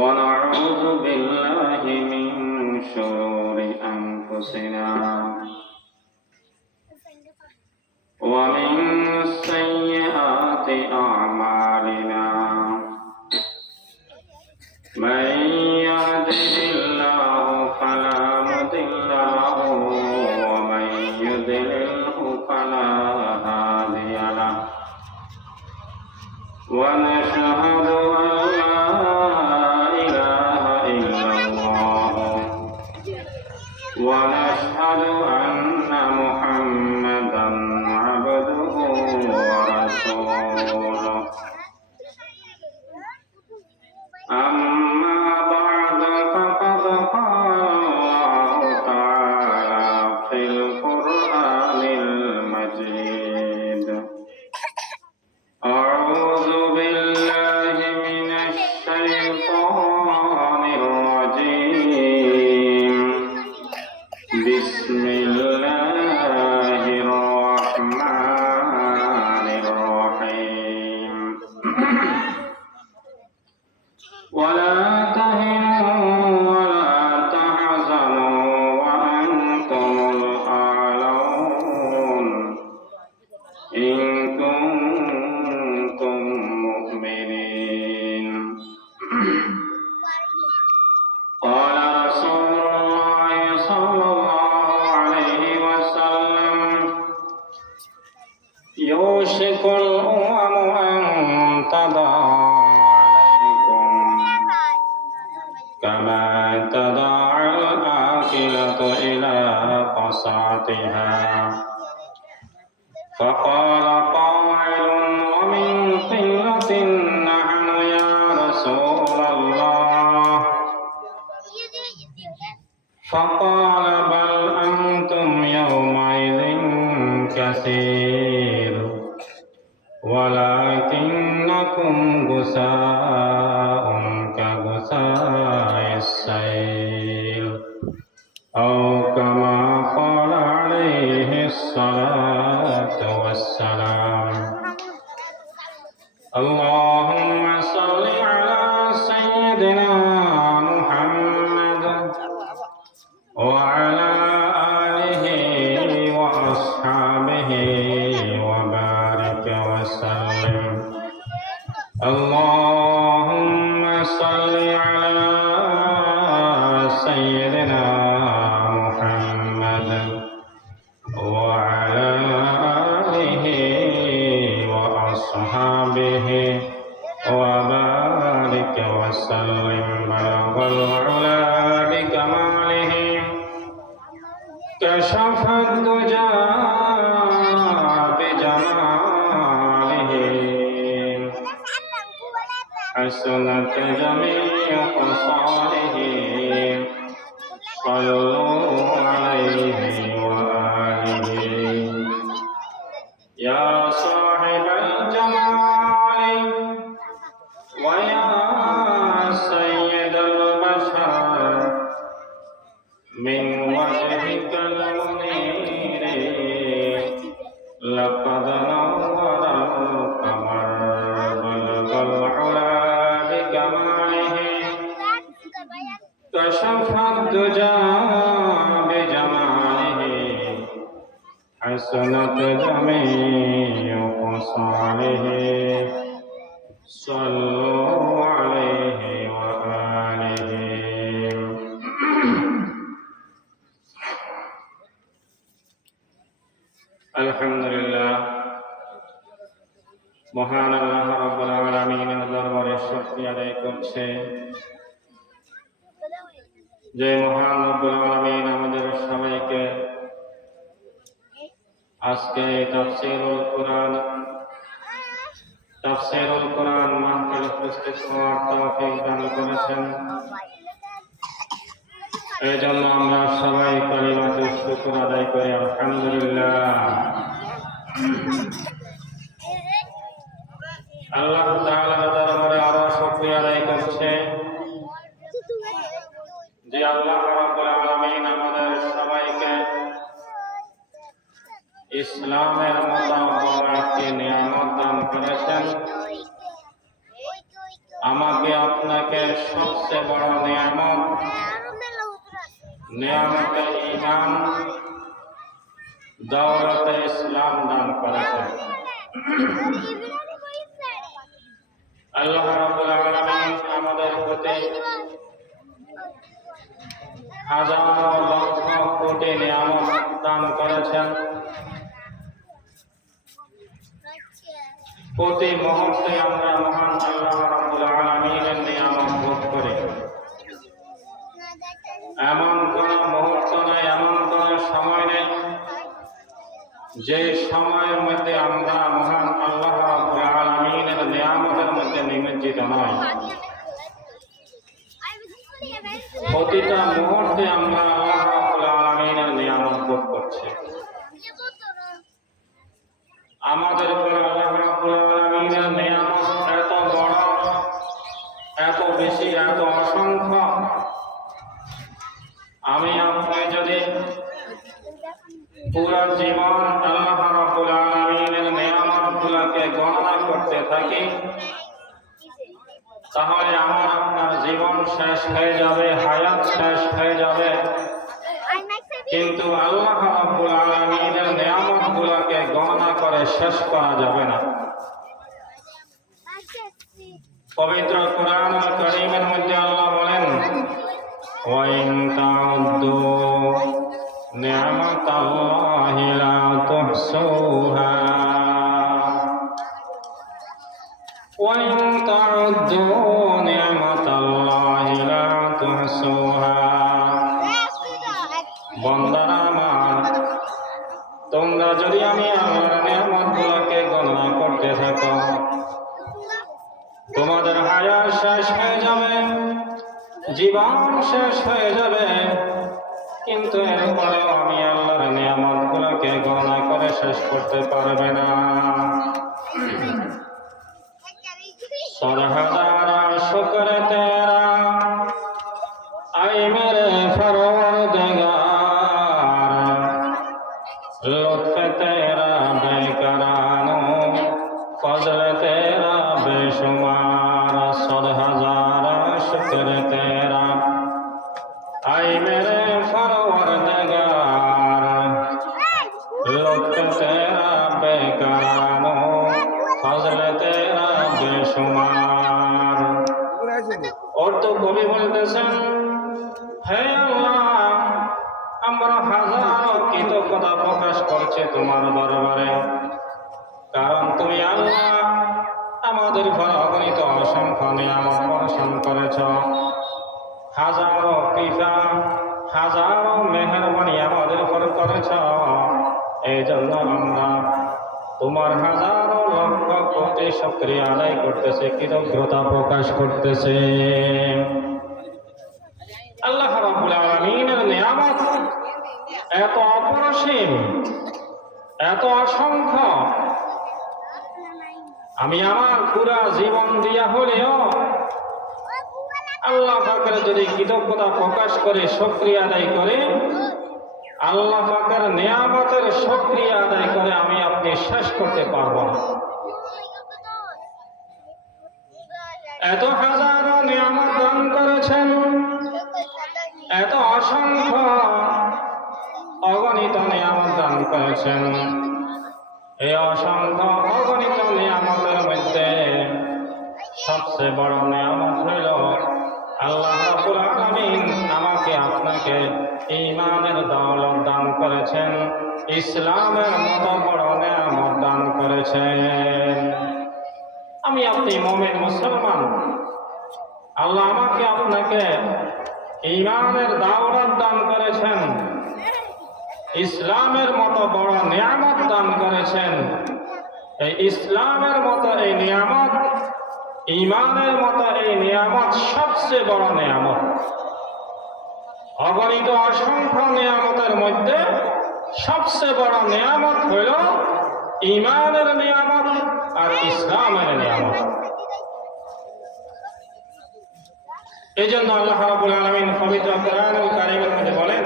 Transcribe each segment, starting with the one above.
ونعوذ بالله من شرور أنفسنا ومن سيئات أعمالنا من يهده الله فلا مضل له ومن يضلله فلا هادي له ونشهد أن لا إله إلا الله ونشهد أن محمدا عبده ورسوله أما بعد فقد قال الله تعالى في القرآن المجيد أعوذ بالله من الشيطان الرجيم بسم الله الرحمن الرحيم ولا تهنوا ولا تحزنوا وأنتم الأعلون إن كنتم مؤمنين قال رسول الله صلى الله عليه وسلم يوشك الأمم أن تضع عليكم كما تضع الآكلة إلى قصعتها فقال قائل ومن قلة نحن يا رسول الله فقال بل أنتم يومئذ كثير ولكنكم غثاء كغثاء السيل أو كما قال عليه الصلاة والسلام اللهم صل على سيدنا محمد وعلى آله وأصحابه وبارك وسلم اللهم صل على سيدنا محمد وعلى آله وأصحابه وبارك وسلم بلغ العلا بكماله كشف الدجى بجماله حسنت جميع خصاله صلوا عليه وآله يا صاحب الجمال ويا سيد البشر من وجهك المنير لقد نور القمر بلغ العلا بكماله كشف الدجى بجماله حسنت جميع خصاله صلوا عليه وآله আলহামদুলিল্লাহ মহান আল্লাহ রাব্বুল আলামিনের দরবারে শুকরিয়া আদায় করছে যে মহান রব্বুল আলামিন আমাদের সবাইকে আজকে তাফসীরুল কোরআন মাহফিলে উপস্থিত হওয়ার তৌফিক দান করেছেন এই জন্য আমরা সবাই কালিমাতুশ শুকর আদায় করি আলহামদুলিল্লাহ আল্লাহ তাআলার দরবারে আরো শুকরিয়া আদায় করছে যে আল্লাহ রাব্বুল আলামিন আমাদের সবাইকে ইসলামের মতো বড় একটি নিয়ামত দান করেছেন আমাকে আপনাকে সবচেয়ে বড় নিয়ামতে ঈমান দৌলতে ইসলাম দান করেছেন। আল্লাহ রাব্বুল আলামিন আমাদের প্রতি হাজার লক্ষ কোটি নিয়ামত দান করেছেন। প্রতি মুহূর্তে আমরা মহান আল্লাহ রাব্বুল আলামিনের নিয়ামত ভোগ করি। এমন কোন মুহূর্ত নেই, এমন কোন সময় নেই যে সময়ের মধ্যে আমরা মহান আল্লাহ রাব্বুল আলামিনের নিয়ামতের মধ্যে নিমজ্জিত নই। প্রতিটা মুহূর্তে আমরা আল্লাহ রাব্বুল আলামিনের নিয়ামত ভোগ করছি। আমাদের উপর আল্লাহ রাব্বুল আলামিনের নিয়ামত এত বড়, এত বেশি, এত অসংখ্য, আমি আপনি যদি পুরো জীবন আল্লাহ রাব্বুল আলামিনের নিয়ামতগুলোকে গণনা করতে থাকি, তাহলে আমার আপনার জীবন শেষ হয়ে যাবে, হায়াত শেষ হয়ে যাবে। কিন্তু আল্লাহ রাব্বুল আলামিনের নিয়ামতগুলোকে গণনা করে শেষ করা যাবে না। পবিত্র কোরআনুল কারীমের মধ্যে আল্লাহ বলেন, ওয়াইন তাউদ্দু নি'মাতাল্লাহি লা তুহসুহা ওয়াইন তাউদ্দু নি'মাতাল্লাহি লা তুহসুহা। বান্দারা আমার, তোমরা যদি আমি আল্লাহর নিয়ামতগুলোকে গণনা করতে থাকো, তোমাদের হায়াত শেষ হয়ে যাবে, জীবন শেষ হয়ে যাবে। কিন্তু এরপরেও আমি আল্লাহর নিয়ামতগুলোকে গণনা করে শেষ করতে পারবে না। সরহাদারা শুকর তেরা আই মেরে ফরওয়ারদিগার, লুৎফ তেরা বেকরানো ফজল তেরা বেশুমার। সদ হাজারা শুকর তেরা আই মেরে ফরওয়ারদিগার, লুৎফ তেরা বেকরানো ফজল তেরা বেশুমার। অর্থ কবি বলতেছেন, হে আল্লাহ, আমরা হাজারো কৃতজ্ঞতা প্রকাশ করছি তোমার দরবারে, কারণ তুমি আল্লাহ আমাদের উপর অগণিত অসংখ্য নিয়ামত বর্ষণ করেছ। হাজারো কৃপা, হাজারো মেহেরবানি আমাদের উপর করেছ। এই জন্য আমরা তোমার হাজারো লক্ষ কোটি শুকরিয়া আদায় করতেছে, কৃতজ্ঞতা প্রকাশ করতেছে। আল্লাহ রাব্বুল আলামিনের নিয়ামত এত অপরিসীম, এত অসংখ্য, আমি আমার পুরা জীবন দিয়া হলেও আল্লাহ পাকের যদি কৃতজ্ঞতা প্রকাশ করে, শুকরিয়া আদায় করে, আল্লাহ পাকের নিয়ামতের শুকরিয়া আদায় করে আমি আপনি শেষ করতে পারবো না। এত হাজারো নিয়ামত দান করেছেন, এত অসংখ্য অগণিত নিয়ামত দান করেছেন। এই অসংখ্য অগণিত নিয়ামতের মধ্যে সবচেয়ে বড় নিয়ামত হইল আল্লাহ রাব্বুল আলামিন আমাকে আপনাকে ঈমানের দৌলত দান করেছেন, ইসলামের মতো বড় নিয়ামত দান করেছেন। আমি আপনি মুমিন মুসলমান, আল্লাহ আমাকে আপনাকে ঈমানের দৌলত দান করেছেন, ইসলামের মতো বড় নিয়ামত দান করেছেন। এই ইসলামের মতো এই নিয়ামত, ঈমানের মতো এই নিয়ামত সবচেয়ে বড় নিয়ামত। অগণিত অসংখ্য নিয়ামতের মধ্যে সবচেয়ে বড় নিয়ামত হইল ঈমানের নিয়ামত আর ইসলামের নিয়ামত। এই জন্য আল্লাহ রাব্বুল আলামিন পবিত্র কোরআনুল কারীমের মধ্যে বলেন,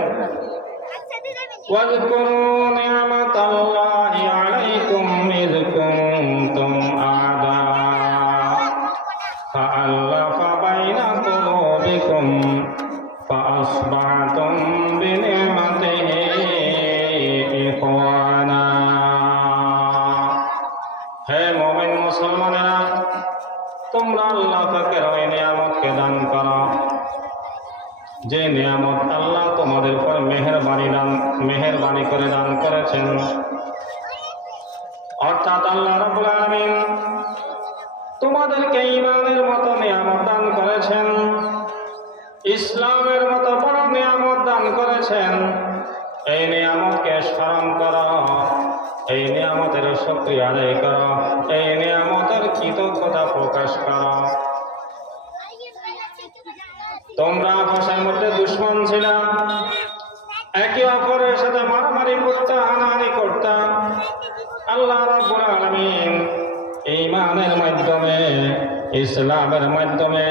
واذكروا نعمة الله عليكم إذ كنتم أعداء فألف ربكم فأصبحتم بنعمته إخوانا হে মুমিন মুসলমানেরা তোমরা আল্লাহ পাকের ওই নিয়ামতকে দান করো যে নিয়ামত আল্লাহ তোমাদের উপর মেহেরবানি করে দান করেছেন অর্থাৎ আল্লাহ রাব্বুল আলামিন তোমাদেরকে ঈমানের মতো নিয়ামত দান করেছেন ইসলামের মতো বড় নিয়ামত দান করেছেন এই নিয়ামতকে স্মরণ করো এই নিয়ামতের শুকরিয়া আদায় করো এই নিয়ামতের কৃতজ্ঞতা প্রকাশ করো তোমরা ভাষার মধ্যে দুশমন ছিলা একে অপরের সাথে মারামারি করতে হানাহানি করতে আল্লাহ রাব্বুল আলামিন ঈমানের মাধ্যমে ইসলামের মাধ্যমে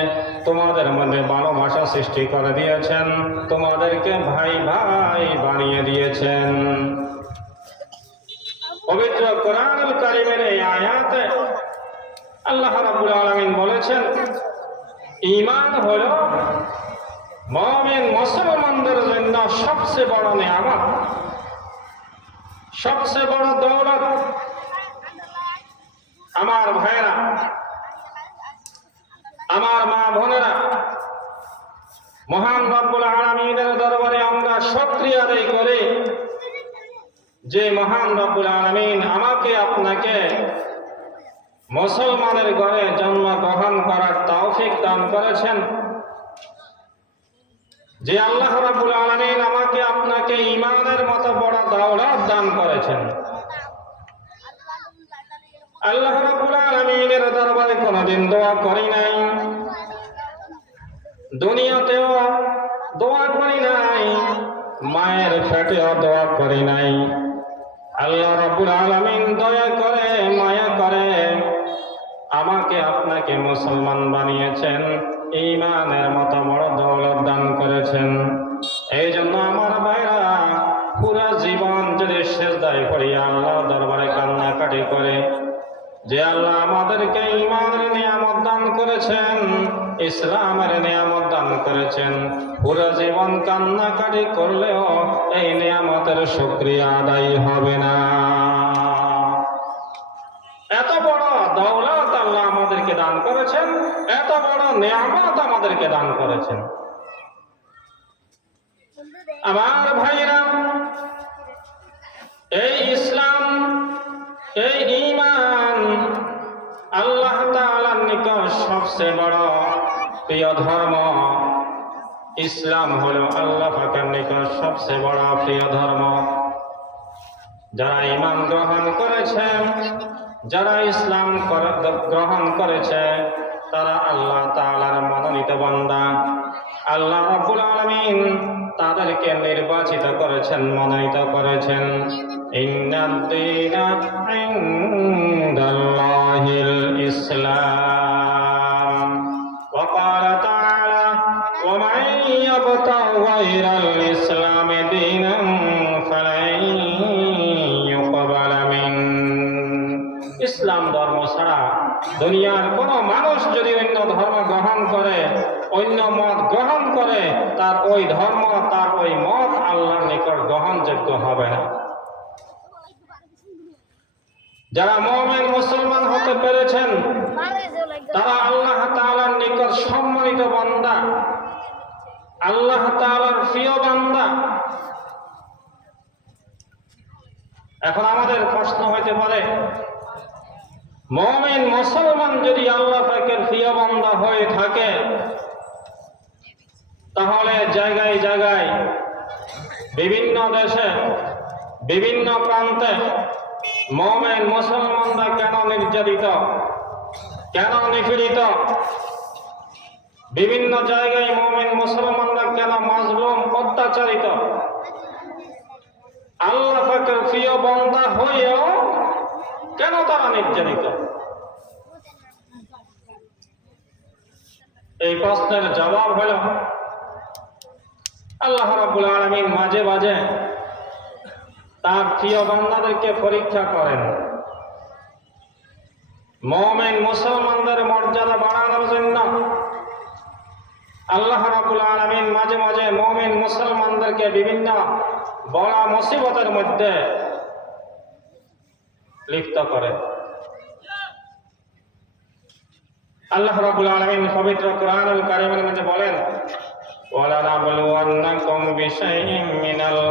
তোমাদের মধ্যে ভালোবাসা সৃষ্টি করে দিয়েছেন তোমাদেরকে ভাই ভাই বানিয়ে দিয়েছেন পবিত্র কোরআনুল কারীমের এই আয়াতে আল্লাহ রাব্বুল আলামিন বলেছেন ঈমান হলো মুমিন মুসলমানদের জন্য সবচেয়ে বড় নিয়ামত সবচেয়ে বড় দৌলত আমার ভাইরা আমার মা বোনেরা মহান রব্বুল আলামিনের দরবারে আমরা শুকরিয়া আদায় করি যে মহান রব্বুল আলামিন আমাকে আপনাকে মুসলমানের ঘরে জন্মগ্রহণ করার তৌফিক দান করেছেন যে আল্লাহ রাব্বুল আলামিন আমাকে আপনাকে ঈমানের মতো বড় দৌলত দান করেছেন আল্লাহ রাব্বুল আলামিনের দরবারে কোনদিন দোয়া করি নাই দুনিয়াতেও দোয়া করি নাই মায়ের পেটেও দোয়া করি নাই আল্লাহ রাব্বুল আলামিন দয়া করে মায়া করে আমাকে আপনাকে মুসলমান বানিয়েছেন ঈমানের মতো বড় দৌলত দান করেছেন এই জন্য আমার ভাইরা পুরা জীবন যদি সিজদায় পড়ি আল্লাহর দরবারে কান্নাকাটি করে যে আল্লাহ আমাদেরকে ঈমানের নিয়ামত দান করেছেন ইসলামের নিয়ামত দান করেছেন পুরো জীবন কান্নাকাটি করলেও এই নিয়ামতের শুকরিয়া আদায় হবে না এত বড় দৌলত আল্লাহ আমাদেরকে দান করেছেন এত বড় নিয়ামত আমাদেরকে দান করেছেন আমার ভাইরা এই ইসলাম এই ঈমান আল্লাহ তাআলার নিকট সবচেয়ে বড় প্রিয় ধর্ম ইসলাম হলো আল্লাহ পাকের নিকট সবচেয়ে বড় প্রিয় ধর্ম যারা ঈমান গ্রহণ করেছে যারা ইসলাম গ্রহণ করেছে তারা আল্লাহ তাআলার মনোনীত বান্দা আল্লাহ রাব্বুল আলামিন তাদেরকে নির্বাচিত করেছেন মনোনীত করেছেন ইন্নাদ-দীনা ইনদাল্লাহিল ইসলাম ওয়া ক্বালা তাআলা ওয়া মান ইয়াবতাগি গায়রাল ইসলামি দীনান ফালান ইউকবালা মিন ইসলাম ধর্ম ছাড়া দুনিয়ার কোন মানুষ যদি অন্য ধর্ম গ্রহণ করে অন্য মত গ্রহণ করে তার ওই ধর্ম তার ওই মত আল্লাহর নিকট গ্রহণযোগ্য হবে না যারা মুমিন মুসলমান হতে পেরেছেন তারা আল্লাহ তাআলার নিকট সম্মানিত বান্দা আল্লাহ তাআলার প্রিয় বান্দা এখন আমাদের প্রশ্ন হইতে পারে মুমিন মুসলমান যদি আল্লাহ পাকের প্রিয় বান্দা হয়ে থাকে তাহলে জায়গায় জায়গায় বিভিন্ন দেশে বিভিন্ন প্রান্তে মুমিন মুসলমানরা কেন নির্যাতিত কেন নিপীড়িত বিভিন্ন জায়গায় মুমিন মুসলমানরা কেন মাজলুম অত্যাচারিত আল্লাহ পাকের প্রিয় বান্দা হয়েও কেন তারা নির্যাতিত এই প্রশ্নের জবাব হলো আল্লাহ রাব্বুল আলামিন মাঝে মাঝে তার প্রিয় বান্দাদেরকে পরীক্ষা করেন মুমিন মুসলমানদের মর্যাদা বাড়ানোর জন্য আল্লাহ রাব্বুল আলামিন মাঝে মাঝে মুমিন মুসলমানদেরকে বিভিন্ন বড় মুসিবতের মধ্যে লিপ্ত করে। আল্লাহ রাব্বুল আলামিন পবিত্র কোরআনুল কারীমের মধ্যে বলেন, ওয়ালানাবলুওয়ান্নাকুম বিশাইইম মিনাল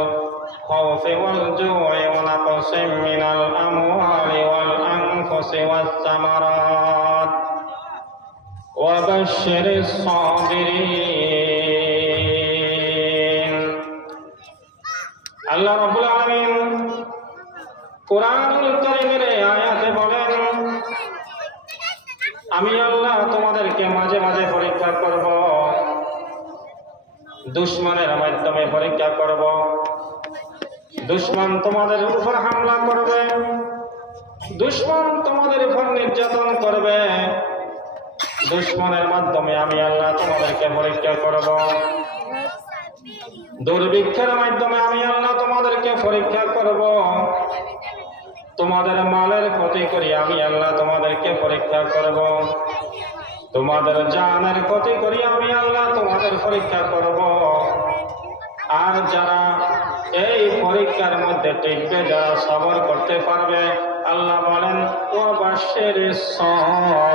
খাউফি ওয়াল জু'i ওয়া নাকসিম মিনাল আমওয়ালি ওয়াল আনফুসি ওয়াস সামারাত ওয়া বাশশিরিস সাবিরিন। আল্লাহ রাব্বুল আলামিন কোরআনুল কারীমের আয়াতে বলেন, আমি আল্লাহ তোমাদেরকে মাঝে মাঝে পরীক্ষা করব, দুশমনের মাধ্যমে পরীক্ষা করব। দুশমন তোমাদের উপর হামলা করবে, দুশমন তোমাদের উপর নির্যাতন করবে, দুশমনের মাধ্যমে আমি আল্লাহ তোমাদেরকে পরীক্ষা করব। দুর্ভিক্ষের মাধ্যমে আমি আল্লাহ তোমাদেরকে পরীক্ষা করব। তোমাদের মালের ক্ষতি করি আমি আল্লাহ তোমাদেরকে পরীক্ষা করব। তোমাদের জানের ক্ষতি করি আমি আল্লাহ তোমাদের পরীক্ষা করব। আর যারা এই পরীক্ষার মধ্যে টিকবে, যারা সবর করতে পারবে, আল্লাহ বলেন ওয়া বাশশিরিস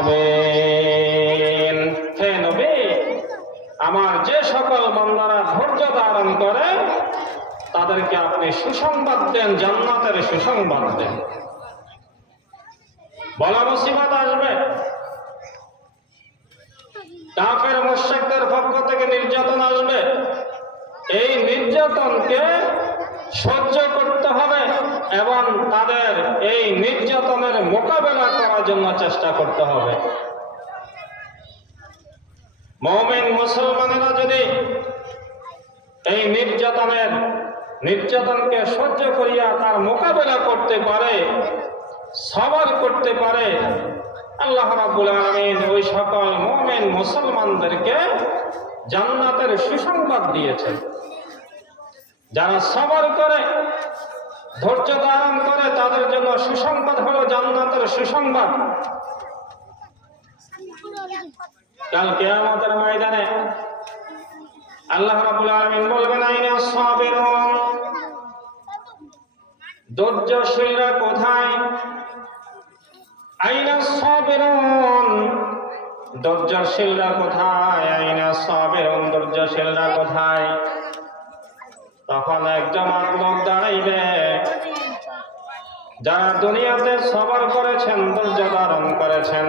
সাবিরিন। হে নবী, আমার যে সকল বান্দারা ধৈর্য ধারণ করে তাদেরকে আপনি সুসংবাদ দেন, জান্নাতের সুসংবাদ দেন। বলা মুসিবত আসবে, কাফের মুশরিকদের পক্ষ থেকে নির্যাতন আসবে, এই নির্যাতনকে সহ্য করতে হবে এবং তাদের এই নির্যাতনের মোকাবেলা করার জন্য চেষ্টা করতে হবে। মুমিন মুসলমানেরা যদি এই নির্যাতনকে সহ্য করিয়া তার মোকাবেলা করতে পারে, সবর করতে পারে, আল্লাহ রাব্বুল আলামিন ওই সকল মুমিন মুসলমানদেরকে জান্নাতের সুসংবাদ দিয়েছেন। যারা সবর করে, ধৈর্য ধারণ করে, তাদের জন্য সুসংবাদ হলো জান্নাতের সুসংবাদ। কাল কিয়ামতের ময়দানে আল্লাহ রাব্বুল আলামিন বলবেন, আইনা সাবিরুন, ধৈর্যশীলরা কোথায়? আইনা সাবিরুন, ধৈর্যশীলরা কোথায়? আইনা সাবিরুন, ধৈর্যশীলরা কোথায়? তখন একজন লোক দাঁড়াইবে, যারা দুনিয়াতে সবর করেছেন, ধৈর্য ধারণ করেছেন,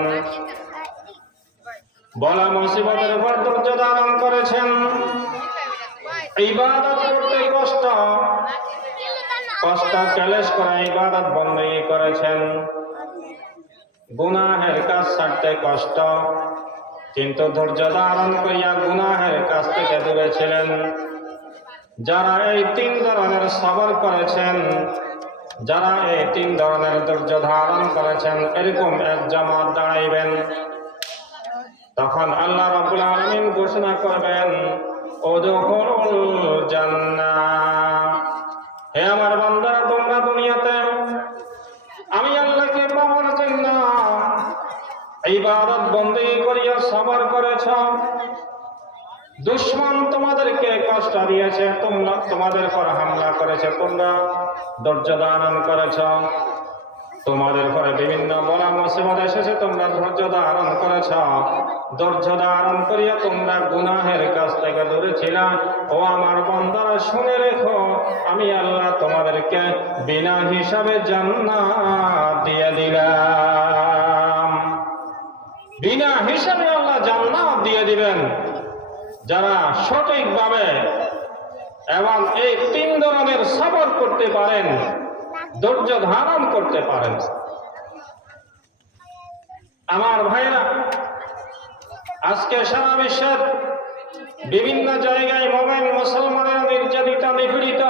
বলা মুসিবতের উপর ধৈর্য ধারণ করেছেন, ইবাদত করতে কষ্ট ক্লেশ করে ইবাদত বন্দী করেছেন, গুনাহের কাজ ছাড়তে কষ্ট, কিন্তু ধৈর্য ধারণ করিয়া গুনাহের কাছ থেকে দূরে ছিলেন। যারা এই তিন ধরনের সবর করেছেন, যারা এই তিন ধরনের ধৈর্য ধারণ করেছেন, এরকম এক জামাত দাঁড়াইবেন। তখন আল্লাহ রাব্বুল আলামিন ঘোষণা করবেন, উদখুলুল জান্নাহ। হে আমার বান্দারা, তোমরা দুনিয়াতে আমি আল্লাহকে পাওয়ার জন্য ইবাদত বন্দী করিয়া সবর করেছ, দুশমন তোমাদেরকে কষ্ট দিয়েছে, তোমরা তোমাদের পর হামলা করেছে, তোমরা ধৈর্য ধারণ করেছ, তোমাদের পরে বিভিন্ন বলা মুসিবত এসেছে, তোমরা ধৈর্য ধারণ করেছ, ধৈর্য ধারণ করিয়া তোমরা গুনাহের কাছ থেকে দূরে ছিলা। ও আমার বান্দারা, শুনে রেখো, আমি আল্লাহ তোমাদেরকে বিনা হিসাবে জান্নাত দিয়ে দিলাম। বিনা হিসাবে আল্লাহ জান্নাত দিয়ে দিবেন যারা সঠিকভাবে এবং এই তিন ধরনের সবর করতে পারেন, ধৈর্য ধারণ করতে পারেন। আমার ভাইরা, আজকে সারা বিশ্বের বিভিন্ন জায়গায় মুমিন মুসলমানেরা নির্যাতিত, নিপীড়িত।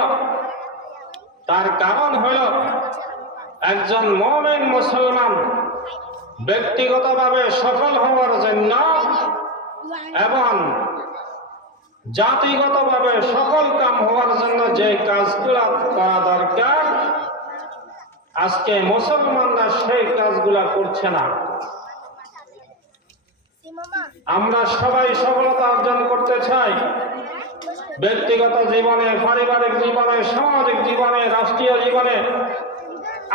তার কারণ হল একজন মুমিন মুসলমান ব্যক্তিগতভাবে সফল হওয়ার জন্য এবং জাতিগতভাবে সফল কাম হওয়ার জন্য যে কাজগুলা করা দরকার, আজকে মুসলমানরা সেই কাজগুলা করছে না। আমরা সবাই সফলতা অর্জন করতে চাই, ব্যক্তিগত জীবনে, পারিবারিক জীবনে, সামাজিক জীবনে, রাষ্ট্রীয় জীবনে,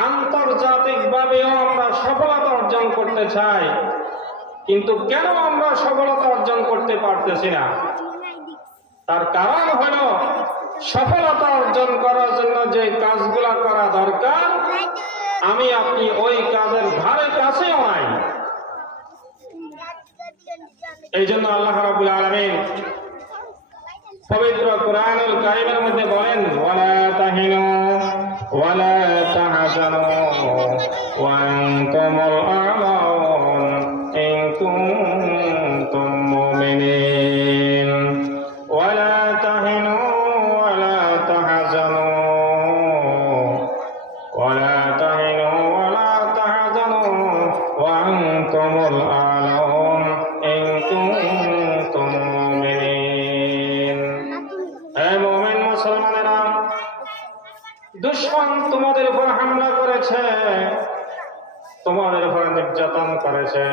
আন্তর্জাতিকভাবেও আমরা সফলতা অর্জন করতে চাই। কিন্তু কেন আমরা সফলতা অর্জন করতে পারতেছি না? তার কারণ হলো সফলতা অর্জন করার জন্য যে কাজগুলা করা দরকার, আমি আপনি ওই কাজের ধারে কাছেও নাই। এই জন্য আল্লাহ রাব্বুল আলামিন পবিত্র কোরআনুল কারীমের মধ্যে বলেন, ওয়ালা তাহিনু ওয়ালা তাহজানু ওয়া আনতুমুল আ'লাউন ইন কুনতুম মুমিনিন। ওয়ালা তাহিনু ওয়ালা তাহজানু ওয়ালা তাহিনু ওয়ালা তাহজানু ওয়া আনতুমুল আ'লাউন ইন কুনতুম মুমিনিন। হে মুমিন মুসলমানেরা, দুশমন তোমাদের উপর হামলা করেছে, তোমাদের উপর নির্যাতন করেছে,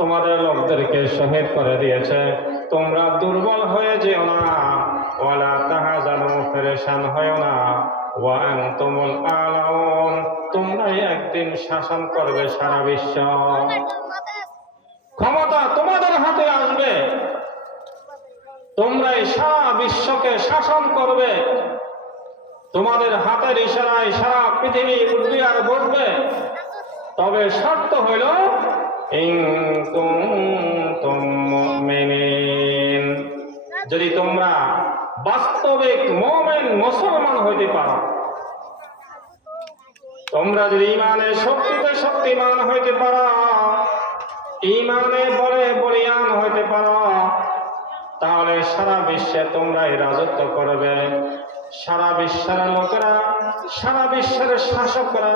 তোমাদের লোকদেরকে শহীদ করে দিয়েছে। তোমরা দুর্বল হয়ে যেও না, ওয়ালা তাহজানু, পেরেশান হয়েও না, ওয়া আনতুমুল আ'লাউন, তোমরাই একদিন শাসন করবে সারা বিশ্ব। ক্ষমতা তোমাদের হাতে আসবে, তোমরাই সারা বিশ্বকে শাসন করবে। তোমাদের হাতের ইশারায় সারা পৃথিবী উদ্বিগ্ন বসবে। তবে শর্ত হইল ইন কুনতুম মুমিনিন, যদি তোমরা বাস্তবিক মুমিন মুসলমান হইতে পারো, তোমরা যদি ইমানে শক্তিতে শক্তিমান হইতে পারো, ইমানে বলে বলিয়ান হইতে পারো, তাহলে সারা বিশ্বে তোমরাই রাজত্ব করবে। সারা বিশ্বের লোকেরা, সারা বিশ্বের শাসকরা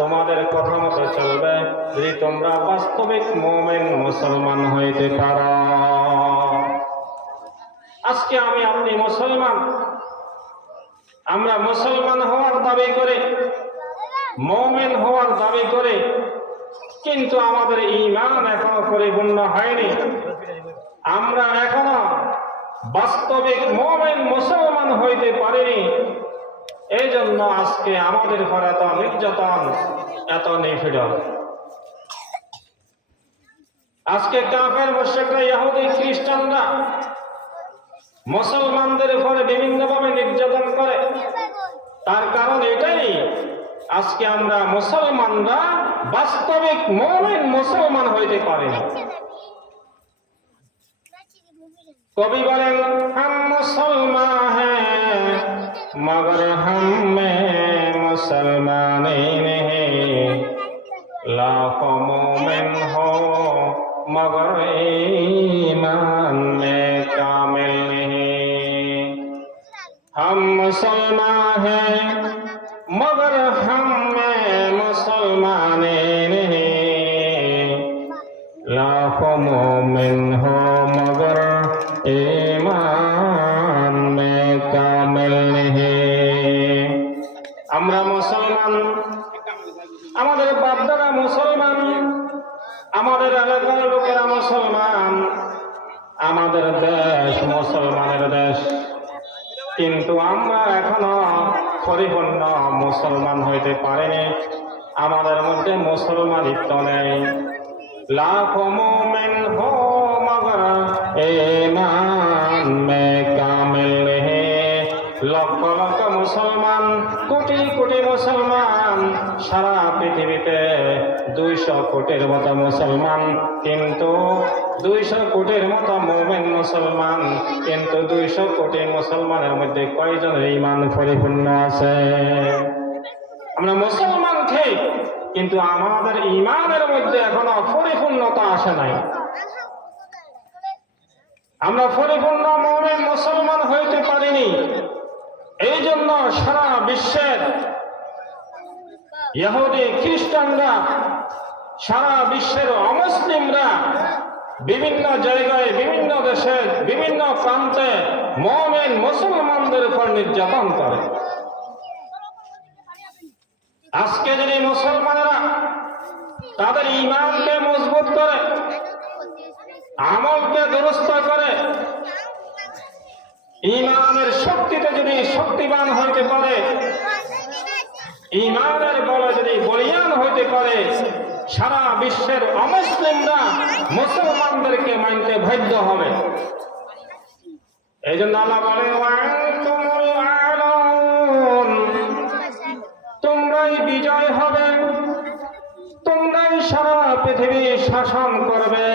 তোমাদের কথা মতো চলবে, যদি তোমরা বাস্তবিক মুমিন মুসলমান হইতে পারো। আজকে আমি আপনি মুসলমান, আমরা মুসলমান হওয়ার দাবি করে, মুমিন হওয়ার দাবি করে, কিন্তু আমাদের ঈমান এখনো পরিপূর্ণ হয়নি। আমরা এখনো বাস্তবিক মুমিন মুসলমান হইতে পারিনি। এই জন্য আজকে আমাদের উপর এত নির্যাতন, এত নিপীড়ন। আজকে কাফের মুশরিকরা, ইহুদি খ্রিস্টানরা মুসলমানদের উপরে বিভিন্নভাবে নির্যাতন করে। তার কারণ এটাই, আজকে আমরা মুসলমানরা বাস্তবিক মুমিন মুসলমান হইতে পারিনি। কবি বলেন, হাম মুসলমান হ্যাঁ মগর হাম মে মুসলমানি নেহি, লাখো মুমিন হো মগর ईमान में कामिल नहीं। हम मुसलमान हैं मगर हम में मुसलमाने नहीं, लाखों मोमिन हो मगर ईमान में कामिल नहीं। আমরা মুসলমান, আমাদের বাপদাদা মুসলমান, আমাদের এলাকার লোকেরা মুসলমান, আমাদের দেশ মুসলমানের দেশ, কিন্তু আমরা এখনো পরিপূর্ণ মুসলমান হইতে পারিনি। আমাদের মধ্যে মুসলমানিত্ব নেই। লাখো মুমিন হো মগর ঈমান মে কামিল নেহি, লক্ষ লক্ষ মুসলমান, কোটি কোটি মুসলমান, সারা পৃথিবীতে 200 কোটির মতো মুসলমান, কিন্তু 200 কোটির মতো মুমিন মুসলমান, কিন্তু 200 কোটি মুসলমানের মধ্যে কয়জনের ঈমান পরিপূর্ণ আছে? আমরা মুসলমান ঠিক, কিন্তু আমাদের ঈমানের মধ্যে এখনো পরিপূর্ণতা আসে নাই। আমরা পরিপূর্ণ মুমিন মুসলমান হইতে পারিনি। এই জন্য সারা বিশ্বের ইহুদি খ্রিস্টানরা, সারা বিশ্বের অমুসলিমরা বিভিন্ন জায়গায়, বিভিন্ন দেশে, বিভিন্ন প্রান্তে মুমিন মুসলমানদের উপর নির্যাতন করে। আজকে যদি মুসলমানেরা তাদের ঈমানকে মজবুত করে, আমলকে দুরুস্ত করে ঈমানের শক্তিতে যদি শক্তিবান হইতে পারে, ঈমানের বলে যদি বলিয়ান হইতে পারে, সারা বিশ্বের অমুসলিমরা মুসলমানদেরকে মানতে বাধ্য হবে। এই জন্য আল্লাহ বলে তোমরাই বিজয় হবে, তোমরাই সারা পৃথিবী শাসন করবে,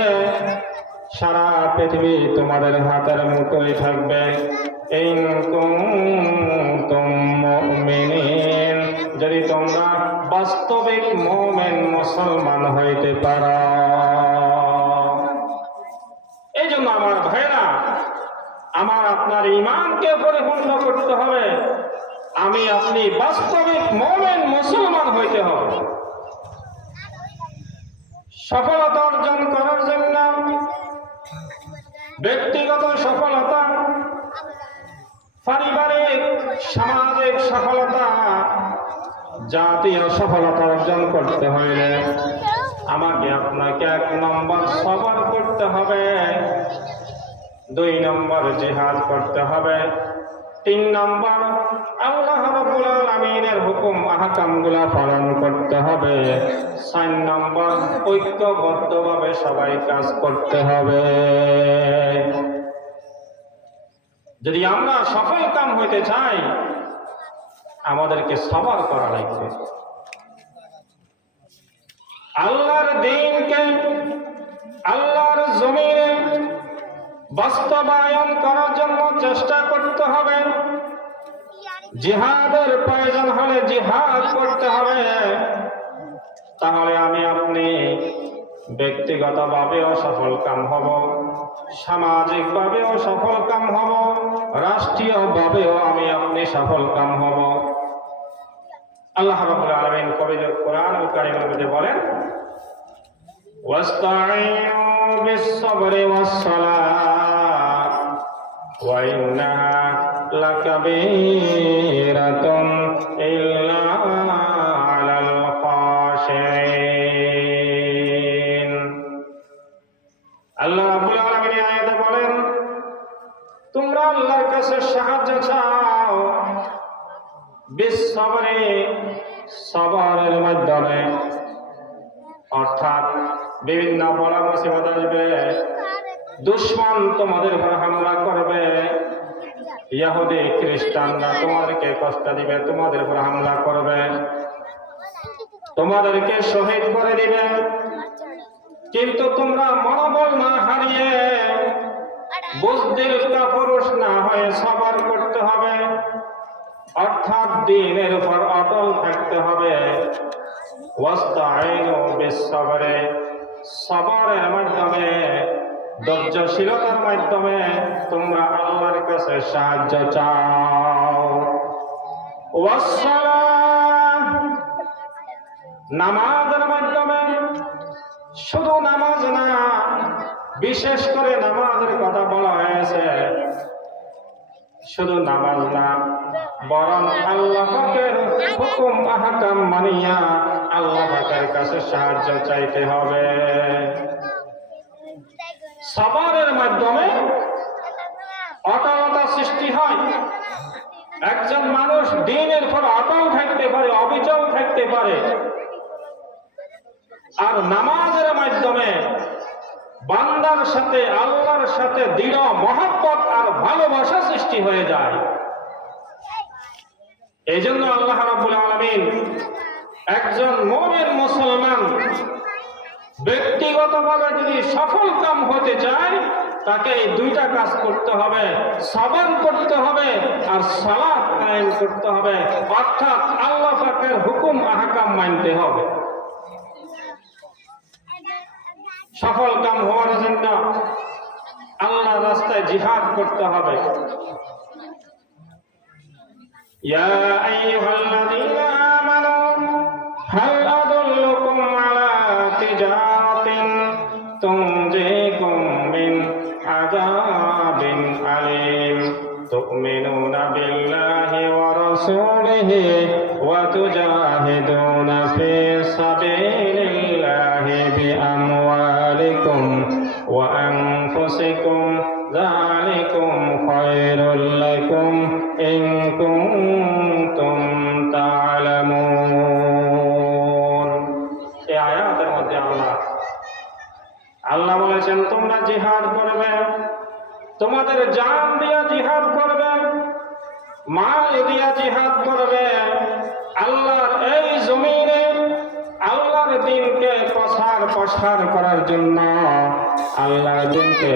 সারা পৃথিবী তোমাদের হাতের মুঠোয় থাকবে। ইন কুনতুম মুমিনিন, যদি তোমরা বাস্তবিক মুমিন মুসলমান হইতে পারো। এই জন্য আমার ভাইরা, আমার আপনার ঈমানকে পরিপূর্ণ করতে হবে, আমি আপনি বাস্তবিক মুমিন মুসলমান হইতে হবে। সফলতা অর্জন করার জন্য ব্যক্তিগত সফলতা, পারিবারিক সামাজিক সফলতা, জাতীয় সফলতা অর্জন করতে হলে আমাকে আপনাকে 1 নম্বর সবর করতে হবে, 2 নম্বর জিহাদ করতে হবে, 3 নম্বর আল্লাহ রাব্বুল আলামিনের হুকুম আহকামগুলো পালন করতে হবে, 4 নম্বর ঐক্যবদ্ধভাবে সবাই কাজ করতে হবে। যদি আমরা সফল কাম হইতে চাই, আমাদেরকে সবর করা লাগবে। আল্লাহর দ্বীনকে আল্লাহর জমিনে বাস্তবায়ন করার জন্য চেষ্টা করতে হবে। জিহাদের প্রয়োজন হলে জিহাদ করতে হবে। তাহলে আমি আপনি ব্যক্তিগতভাবেও সফল কাম হব, সামাজিকভাবেও সফল কাম হব, রাষ্ট্রীয়ভাবেও আমি আপনি সফল কাম হব। আল্লাহ রাব্বুল আলামিন পবিত্র কোরআনুল কারীমের মধ্যে বলেন, ওয়াস্তাঈনু বিস-সাবরি ওয়াস-সালাহ ওয়া ইন্নাহা লাকাবীরাতুন ইল্লা আলাল খাশিঈন। আল্লাহ রাব্বুল আলামিন এই আয়াতে বলেন, তোমরা আল্লাহর কাছে সাহায্য চাও বিস-সাবরি, সবরের মাধ্যমে। অর্থাৎ বিভিন্ন বলা মুসিবত আসবে, দুশমন তোমাদের উপর হামলা করবে, ইহুদি খ্রিস্টানরা তোমাদেরকে কষ্ট দিবে, তোমাদের উপর হামলা করবে, তোমাদেরকে শহীদ করে দিবে। কিন্তু তোমরা মনোবল না হারিয়ে, বুজদিল কাপুরুষ না হয়ে সবর করতে হবে। অর্থাৎ দ্বীনের উপর অটল থাকতে হবে। ওয়াস্তাঈনু বিস-সাবরি, সবরের মাধ্যমে, ধৈর্যশীলতার মাধ্যমে তোমরা আল্লাহর কাছে সাহায্য চাও। ওয়াস-সালাহ, নামাজের মাধ্যমে। শুধু নামাজ না, বিশেষ করে নামাজের কথা বলা হয়েছে, শুধু নামাজ না, বরং আল্লাহ পাকের হুকুম আহকাম মানিয়া আল্লাহ পাকের কাছে সাহায্য চাইতে হবে। সবরের মাধ্যমে অটলতা সৃষ্টি হয়। একজন মানুষ দ্বীনের উপর অটল থাকতে পারে, অবিচল থাকতে পারে। আর নামাজের মাধ্যমে বান্দার সাথে আল্লাহর সাথে দৃঢ় মহব্বত আর ভালোবাসা সৃষ্টি হয়ে যায়। এই জন্য আল্লাহ রাব্বুল আলামিন একজন মুমিন মুসলমান ব্যক্তিগতভাবে যদি সফল কাম হতে চায়, তাকে এই 2টা কাজ করতে হবে, সবর করতে হবে আর সালাত কায়েম করতে হবে। অর্থাৎ আল্লাহ পাকের হুকুম আহকাম মানতে হবে। সফল কাম হওয়ার জন্য আল্লাহর রাস্তায় জিহাদ করতে হবে। ইয়া আইয়ুহাল্লাযীনা আমানু হাল আদুল্লুকুম আলা তিজারাতিন তুনজিকুম মিন আযাবিন আলীম তু'মিনুনা বিল্লাহি ওয়া রাসূলিহি ওয়া তুজাহিদুনা ফি সাবিলিল্লাহি বিআমওয়ালিকুম ওয়া খায়রুল লাকুম ইন কুনতুম তা'লামুন। এই আয়াতের মধ্যে আল্লাহ বলেছেন তোমরা জিহাদ করবে, তোমাদের জান দিয়া জিহাদ করবে, মাল দিয়া জিহাদ করবে, আল্লাহর এই জমিনে আল্লাহর দ্বীনকে প্রসার করার জন্য, আল্লাহর দ্বীনকে